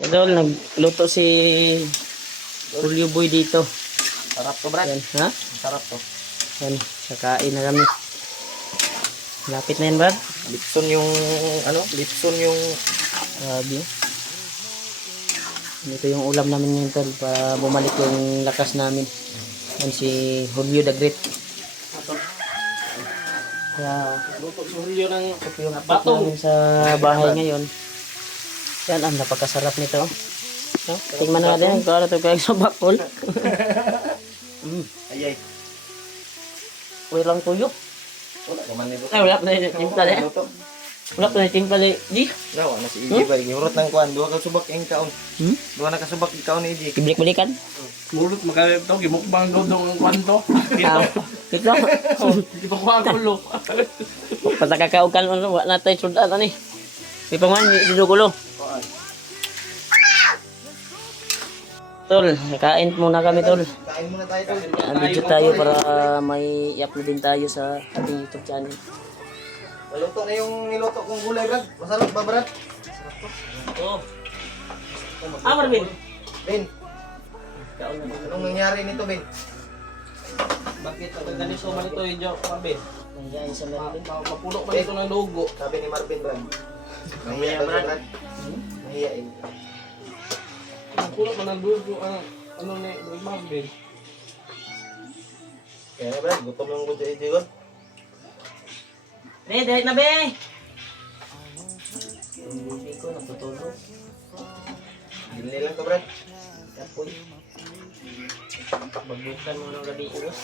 Idol, nagluto si Julio Boy dito. Sarap to, Brad. Yan, ha? Sarap to. Yan, kakain na kami. Lapit na yan, Brad. Lipson yung, Lipson yung... Grabe. Ito yung ulam namin ngayon, tol, para bumalik yung lakas namin. Yan si Julio the Great. Kaya, Luto si Julio ng ito yung update namin sa bahay ngayon. Yan, napakasarap nito. No? Tingnan natin kung ano ito kayo sa bakol. Ayay. Walang tuyo. Wala naman nito. Ay, wala pa na yung timpala eh. Luto. Wala pa na yung timpala eh. Di. Daw, na si EJ ba? Gihurot ng kuan. Duha ka subak yung kaon. Hmm? Duha na kasubak yung kaon ni EJ. Kibalik-balikan. Mulot makalito, gimukbang daw ng kwanto. Ah, ito. Di ba ko ang ulo? Patakakaukan mo, wala na tayo sudan. Ano eh. May panguhan, dito kulo. Tol, kain muna kami, tol. Kain muna tayo tol. Video tayo para may i-upload din tayo sa ating YouTube channel. Naluto na yung niluto kong gulay, Brad. Masarap ba, Brad? Oo. Ah, Marvin. Ben, anong nangyari nito, Ben? Bakit ang ganito man ito yung joke, Marvin? Nandiyan sa Marvin. Mapuno man ito ng logo. Sabi ni Marvin, Brad. Nahiya daw siya, Brad. Nahiya eh. Mapuno man ng logo ang ano ni Marvin. Kaya na, Brad. Gutom yung gusto EJ ko. Be, dahil na, be! Hindi ko natutulog. Dili lang to, Brad. Kapoy. Magbukan mo ng gabi ulos.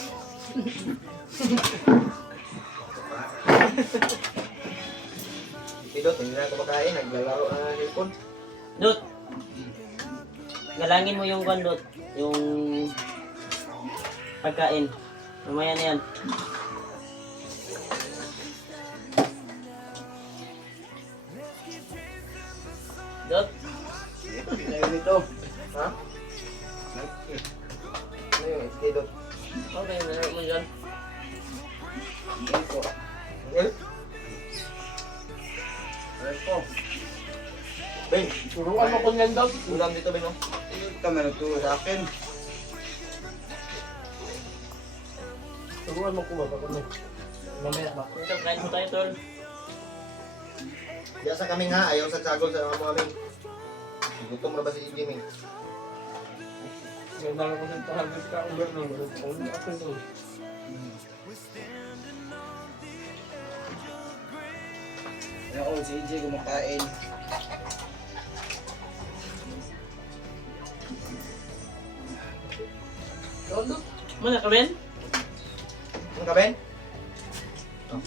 Pilot, hindi na kumakain. Naglalaro ang cellphone. Dut! Galangin mo yung kandot. Yung pagkain. Mamaya na yan. Dut! Ngayon ito. Ha? Ano yung SK dot? Okay, meron mo dyan. Ito. Well? Ano po? Ben, Turuan mo ko niyan daw. ulam dito, Ben, oh. Ito, meron ito sa akin. Turuan mo ko ba? Bakit na? Mamaya ba? Ito, kain mo tayo, tol. Diya sa kami nga, ayaw sagsagol sa mga aming. Gutom na ba si Jimmy? Ganda lang ko sa tahagas ka. Ang ganda lang. Ang ako ito. Ayaw, si EJ kumakain. Todo. Muna ka, Ben? Ano ka, Ben? Ano,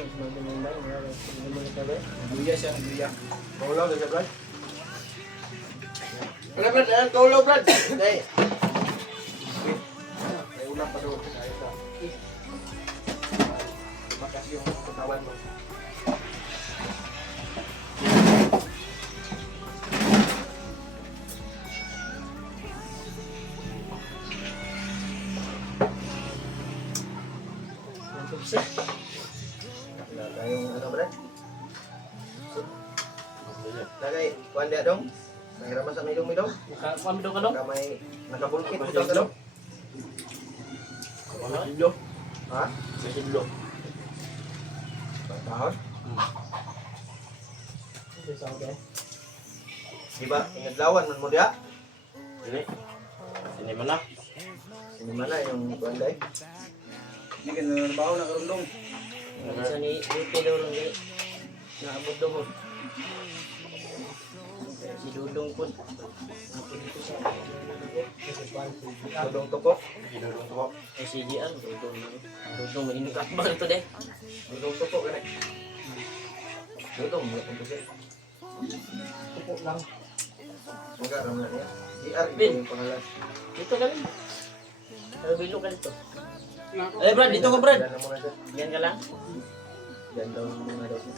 sinabi mo ba? Hindi mo na ka, Ben? Nagluya siya, nagluya. Maulaw na siya, Brad. Brad, Brad, ayan, kaulaw, Brad. Dahil. May ulam pa doon. Ayun ka. Makas yung katawan mo. Wala tayong ano, Brad? Lagay, kuhan dia dong. Nahiraman sa milong-milong. Kami daw ka daw? Baka may nakabulkit mo ka dong. Ano? Silyo. Ha? Silyo. Tahon? Hindi sa ako dahil. Diba? Ingadlawan man mo dia. Ini. Ini mana? Sini mana yung kuhan day? Hindi ka nanarbaho na karundong. Isa ni Upe daw lang eh. Naabot daw mo. Si Dudong po. Ako dito sa Tudong tukok. Hinulong ko. eh, si GR. Dudong. Dudong, mainit ka ba ito de? Tudong tukok ka na. Tudong, wala kong tukok. Tupo lang. Enggak, ramai ya. JR Ben. yung pangalan. Dito ka lang. Pero bilo ka dito. Eh, Brad, dito ka, Brad. Yan na muna siya. Yan ka lang. Yan daw muna daw siya.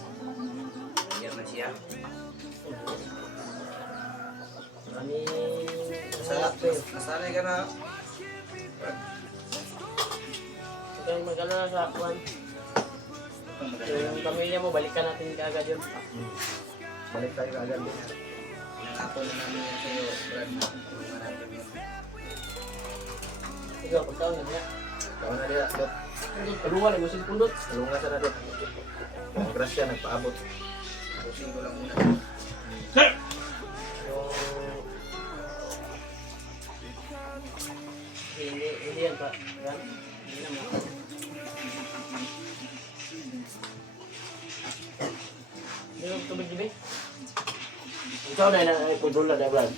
Yan na siya. Kami... Nasanay ka na. Kaya mag-alala sa akuan. Yung pamilya mo, balikan natin kaagad yun. Balik tayo agad din. Ako na namin yan sa'yo, Brad. Tulungan natin yun. Ikaw, pagkaon na niya. Tawa na nila, Dot. Kalungan ay masin pundot. Tulungan sa na, Dot. Ang grasya, nagpaabot. Pusin ko lang muna. Yung... Hindi yan pa. Yan. Hindi naman. Hindi yung tubig dibi. Ikaw na yung pudula na Brad.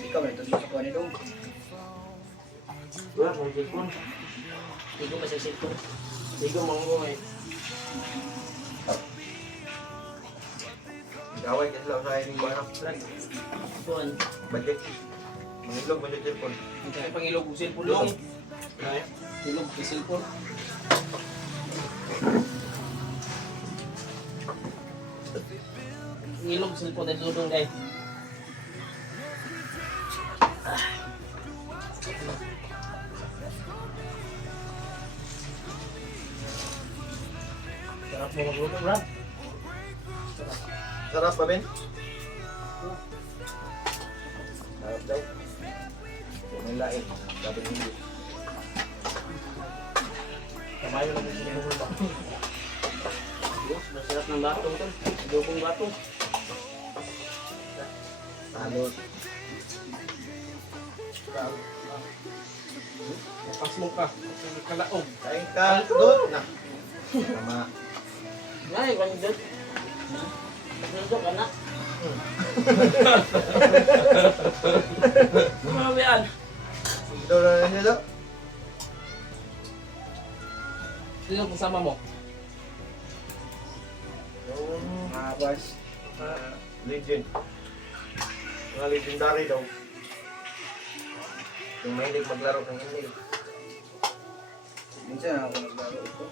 Ikaw, ito sa kuha ni Dong. Brad, may cellphone. Hindi ko masisip ko. Hindi ko mangungay. Gaway ka sila usahin yung banak. Kuhan. Budget. Mangilog, budget cellphone. Ay, pangilog ko cellphone lang. Ay, ilog ko cellphone. Ilog cellphone ay dudong guys. Sarap mo magluto, Brad. Sarap ba, Ben? Sarap daw. May lain. Sabi ng English. Kamayo na din yung ba? Diyos, masarap ng batong to. Adobong batong. Salot. Pas mo ka. Kalaog. Kain ka, Dot. Na. Tama. Ngay, kung dyan. Nandok ka na. Grabe yan. Ito na niya, Dot. Sino ang kasama mo? Yung mga boys, legend. Mga legendary daw. Yung mahilig maglaro ng email. Minsan ako naglaro ito.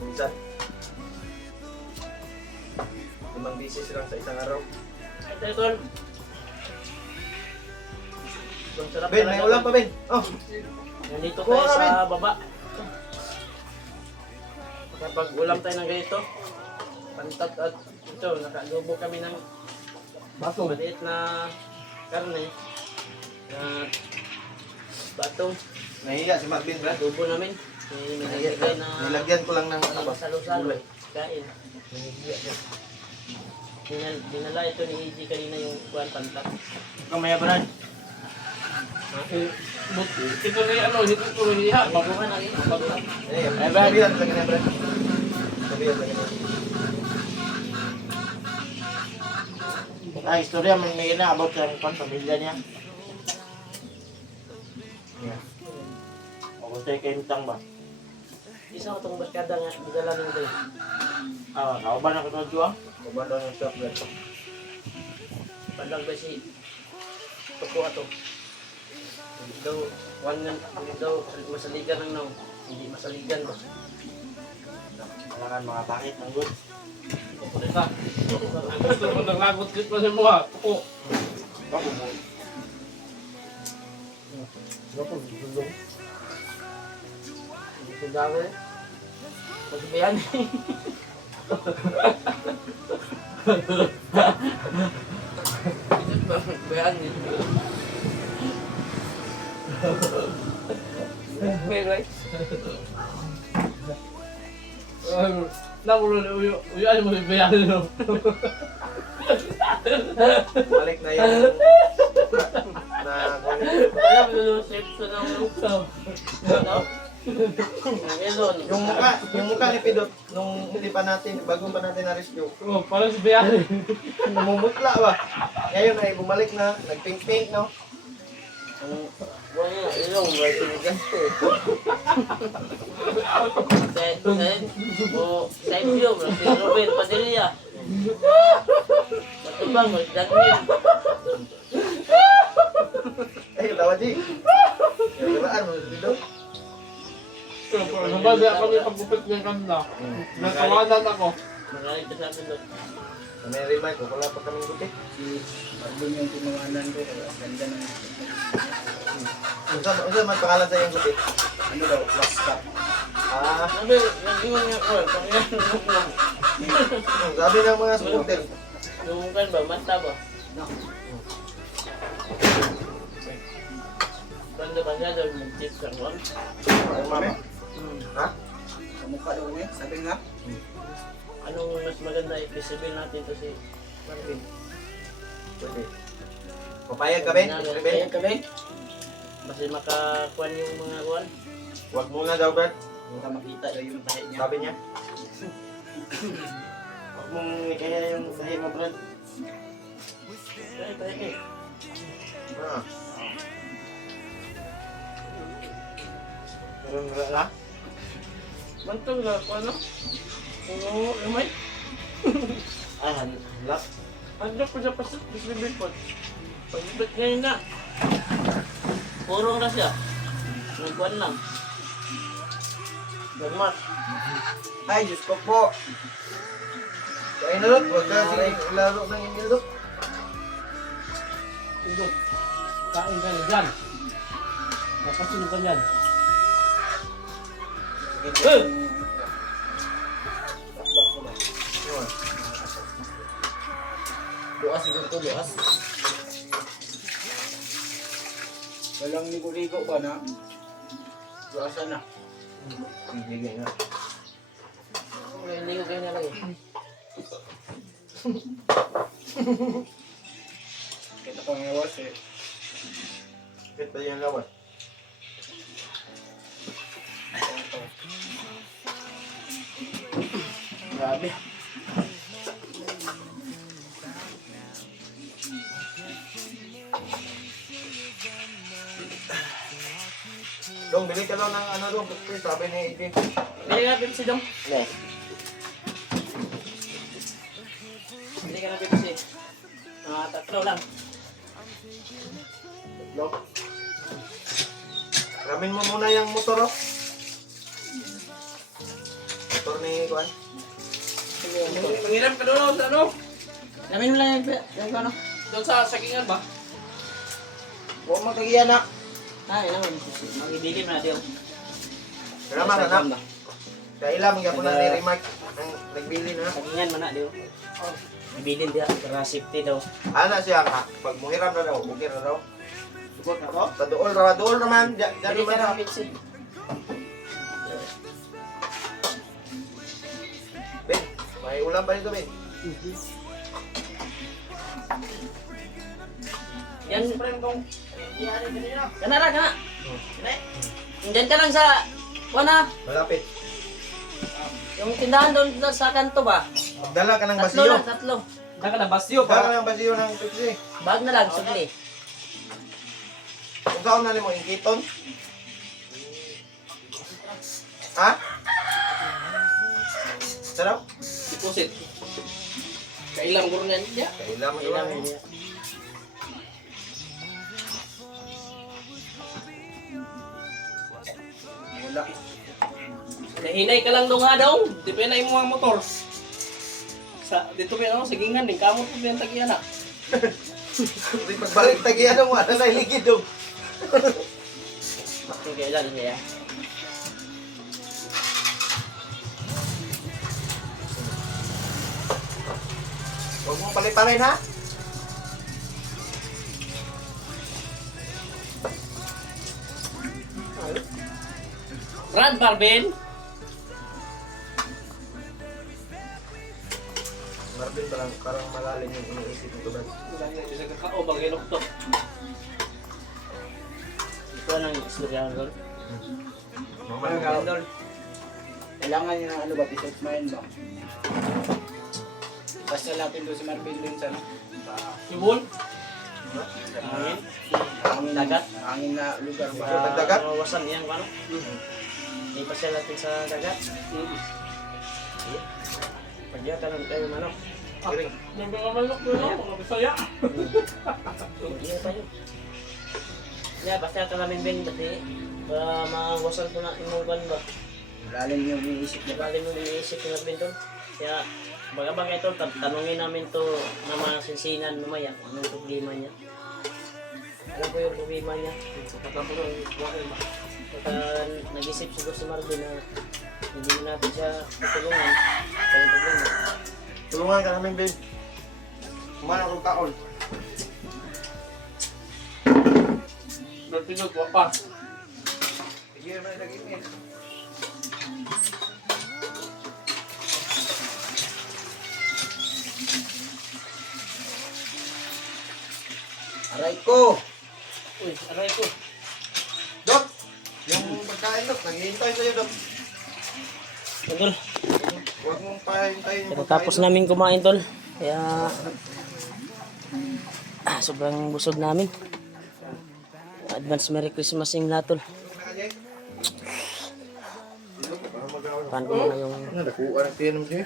Minsan. 5 beses lang sa isang araw. Ito, Tol. Ang sarap Ben, may talaga. ulam pa, Ben. Oh, Nandito Kuha tayo ka, Ben. sa baba. Kapag ulam tayo ng ganito, pantat at ito, nakalubo kami ng Baso. maliit na karne na batong. nahiya si Marvin, Brad. Adobo namin. Nahiya. Nilagay na Nilagyan ko lang ng ano ba? salo-salo. Kain. Dinala ito ni EJ kanina yung kuwan pantat. Kamaya Brad. Ito na yung ano, dito ko niya. Baguhan na rin. Baguhan. Eh, sabihan sa kanya, Brad. Sabihan sa kanya. Ah, istorya may na about sa pamilya niya. Yeah. Ako tayo kayo mitang ba? Isa ko itong baskada nga, bigala nyo tayo. Ah, kauban ako ito juang. Kuban daw ng shop, Brad. Padang ba si Tuko ato. Hindi daw, hindi daw masaligan ng naw. Hindi masaligan ba? Kailangan mga bakit ng good. Kukulit ka. Ang gusto mo naglagot kit pa sa mga. Tuko. Bako mo. Bako mo. Ito dami. Pagsabihan. Ito ba? Pagsabihan. May right? Nakulo uyan mo bayan no. Balik na yung na Kaya safe sa nang luksaw. Elon. yung mukha ni Pidot nung hindi pa natin bago pa natin na-rescue. Oh, parang si bayan. Namumutla ba? Ngayon ay bumalik na, nagpink-pink, no? Wala, ilong, may tinigas ko. Side view, si Robert Padilla. Matubang, magdagmin. Ay, tawa di. Yung dilaan mo, Pidot. Nabada kami pagkupit ng kanda. Natawanan ako. Maraming ka sa akin doon. May remind ko, wala pa kaming guti. Pardon yung timanganan ko, ganda ng Unsa man pangalan sa iyong guti? ano daw, last cup. Ah, Sabi, nag-iwan niya ko, pangyan mo. sabi ng mga supporter, Yung kan ba, mata ba? No. Banda ba siya doon mag-tip sa kon? Ay, mama. Ha? Kamukha daw niya, sabi nga. Anong mas maganda i-visible natin to si Marvin? Pwede. Papayag ka, Ben? Kaya Ben? ka ba? Kasi makakuan yung mga kuan. Huwag muna daw, Brad. Baka makita daw yung tahi niya. Sabi niya. Huwag mong kaya yung sahi mo, Brad. Tayo eh. Ah. Meron wala na? Mantong na kuan no? Oo, umay. Ay, hanlap. Ano ko sa pasok, visible po. Pagbibit ngayon na. Purong na siya. Nagkuan lang. Gamat. Ay, Diyos ko po. Kain na, Lot. Huwag ka sige laro ng email, Lot. Tundot. Kain ka na dyan. Napasin ka dyan. Eh! Bukas dito, bukas. Walang ligo-ligo ba na? Bukasan na. Sige nga. Hindi ko kayo nalagay. Kita ko ng lawas eh. Bakit ba yung lawas? Grabe. Dong, bili ka daw ng ano dong. Sabi ni Edwin. Bili ka na Pepsi dong. Hindi. Bili ka na Pepsi. Tatlo lang. Lo. Ramin mo muna yung motor, oh. Motor ni Kuan. Mangiram ka doon sa ano? Lamin mo lang yung ano. Doon sa sagingan ba? Huwag magkagiyan na. Ay, naman. Mag-idilim na diyo. Salamat, anak. Kailan mga po na ni-remark ang nagbili na. Sagingan man na diyo. Ibilin diya. Para safety daw. Ana siya ka. Pag muhiram na daw, bukir na daw. Sugot na to? Sa dool naman. Diyan Bili ka naman na sa... Pepsi. Ben, may ulam pa nito, Ben. Yan, friend kong. Kana ra, kana. Diyan ka lang sa, wana, Malapit. yung tindahan doon sa kanto ba? Magdala ka ng Tatlo basiyo. lang, tatlo. Diyan ka na basyo Magdala para. ka ng basiyo ng Pepsi. Bag na lang, sugli. Kung saan na mo, ingkiton? Ha? Sarap? Deposit. Kailang guro niyan niya. Kailan mo Ilang yun. niya. Wala. Nahinay ka lang doon nga daw. Di pa na yung mga motor. Sa, dito pa yung sagingan din. Kamot pa yung tagiyan na. Di pagbalik tagiyan mo, ano na iligid dong. Yung kailan niya. Huwag mo paliparin, ha? Brad Marvin. Marvin, parang malalim yung iniisip nito ba? Sa kakao, bagay to. Ito ang istorya doon. Mamaya Ano ka. nga, kailangan niya ng ano ba, peace of mind ba? Basta lapin doon si Marvin din sa ano? Ibon. Hangin. Hangin Dagat? Hangin na lugar ba? Sa dagat? Wasan iyang ano. Hindi pa siya natin sa dagat. Pagyata lang tayo manok. Kiring. May mga manok doon no? Mga Bisaya. Hindi na tayo. Yeah, basta ka namin Ben, kasi para mawasan ko na yung ban ba. Lalim yung iniisip niya ba? Bali mo iniisip ko na Ben to. Kaya bagabang ito, tanungin namin to na mga sinsinan mamaya kung anong problema niya. Alam ko yung problema niya. Katapos ng kuwain ba? Pagka nag-isip siguro si Marvin na hindi natin siya tutulungan. Kaya problema. Tulungan ka namin, Ben. Kumain akong kaon. Pinot, wapa. Sige, may nag-init. Aray ko! Uy, aray ko. Dok! Yung pagkain, Dok. Naghihintay sa'yo, Dok. Tol, Huwag mong pahintayin yung tapos namin kumain tol. Kaya sobrang busog namin. Advance Merry Christmas yung lahat tol. Paano ko na yung Nakuha ng tiyan mo dyan.